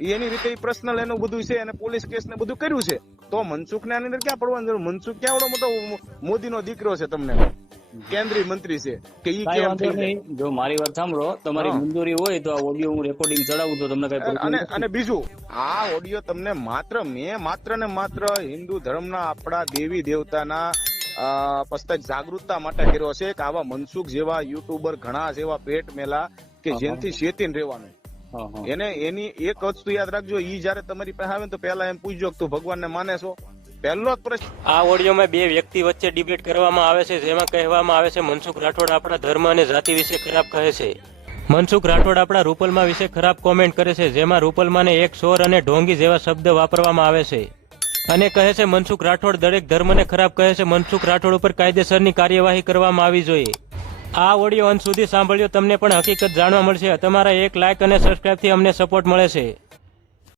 એની રીતે પર્સનલ એનું બધું છે અને પોલીસ કેસ ને બધું કર્યું છે, તો મનસુખ ને આની અંદર ક્યાં પડવાનું જરૂર? મનસુખ ક્યાં આવડો મોટો મોદી નો દીકરો છે, તમને કેન્દ્રીય મંત્રી છે કે ઈ કાંઈ કેમ વાંધો થઈ જાય? નહીં. જો મારી વાત સાંભળો, તમારી હા. મંજૂરી હોય તો આ ઓડિયો હું રેકોર્ડિંગ ચડાવું તો તમને કઈ પ્રોબ્લેમ અને નથી? અને બીજું, આ ઓડિયો તમને મેં માત્ર ને માત્ર હિન્દુ ધર્મના આપણા દેવી દેવતાના પસ્તક જાગૃતતા માટે કર્યો છે કે આવા મનસુખ જેવા યુટ્યુબર ઘણા જેવા પેટ મેલા કે જેનથી શેતીન રહેવાનું. હા, હા. એને એની એક વસ્તુ યાદ રાખજો, ઈ જયારે તમારી પાસે આવે ને તો પહેલા એમ પૂછજો કે તું ભગવાનને માને છો? પહેલો જ પ્રશ્ન. આ ઓડિયોમાં બે વ્યક્તિ વચ્ચે ડિબેટ કરવામાં આવે છે, જેમાં કહેવામાં આવે છે મનસુખ રાઠોડ આપણા ધર્મ અને જાતિ વિશે ખરાબ કહે છે. મનસુખ રાઠોડ આપણા રૂપલમાં વિશે ખરાબ કોમેન્ટ કરે છે, જેમાં રૂપલમાને એક સોર અને ઢોંગી જેવા શબ્દ વાપરવામાં આવે છે અને કહે છે મનસુખ રાઠોડ દરેક ધર્મને ખરાબ કહે છે. મનસુખ રાઠોડ ઉપર કાયદેસરની કાર્યવાહી કરવામાં આવી જોઈએ. આ ઓડિયો અંત સુધી સાંભળ્યો, તમને પણ હકીકત જાણવા મળશે. તમારા એક લાઇક અને સબસ્ક્રાઇબથી અમને સપોર્ટ મળે છે.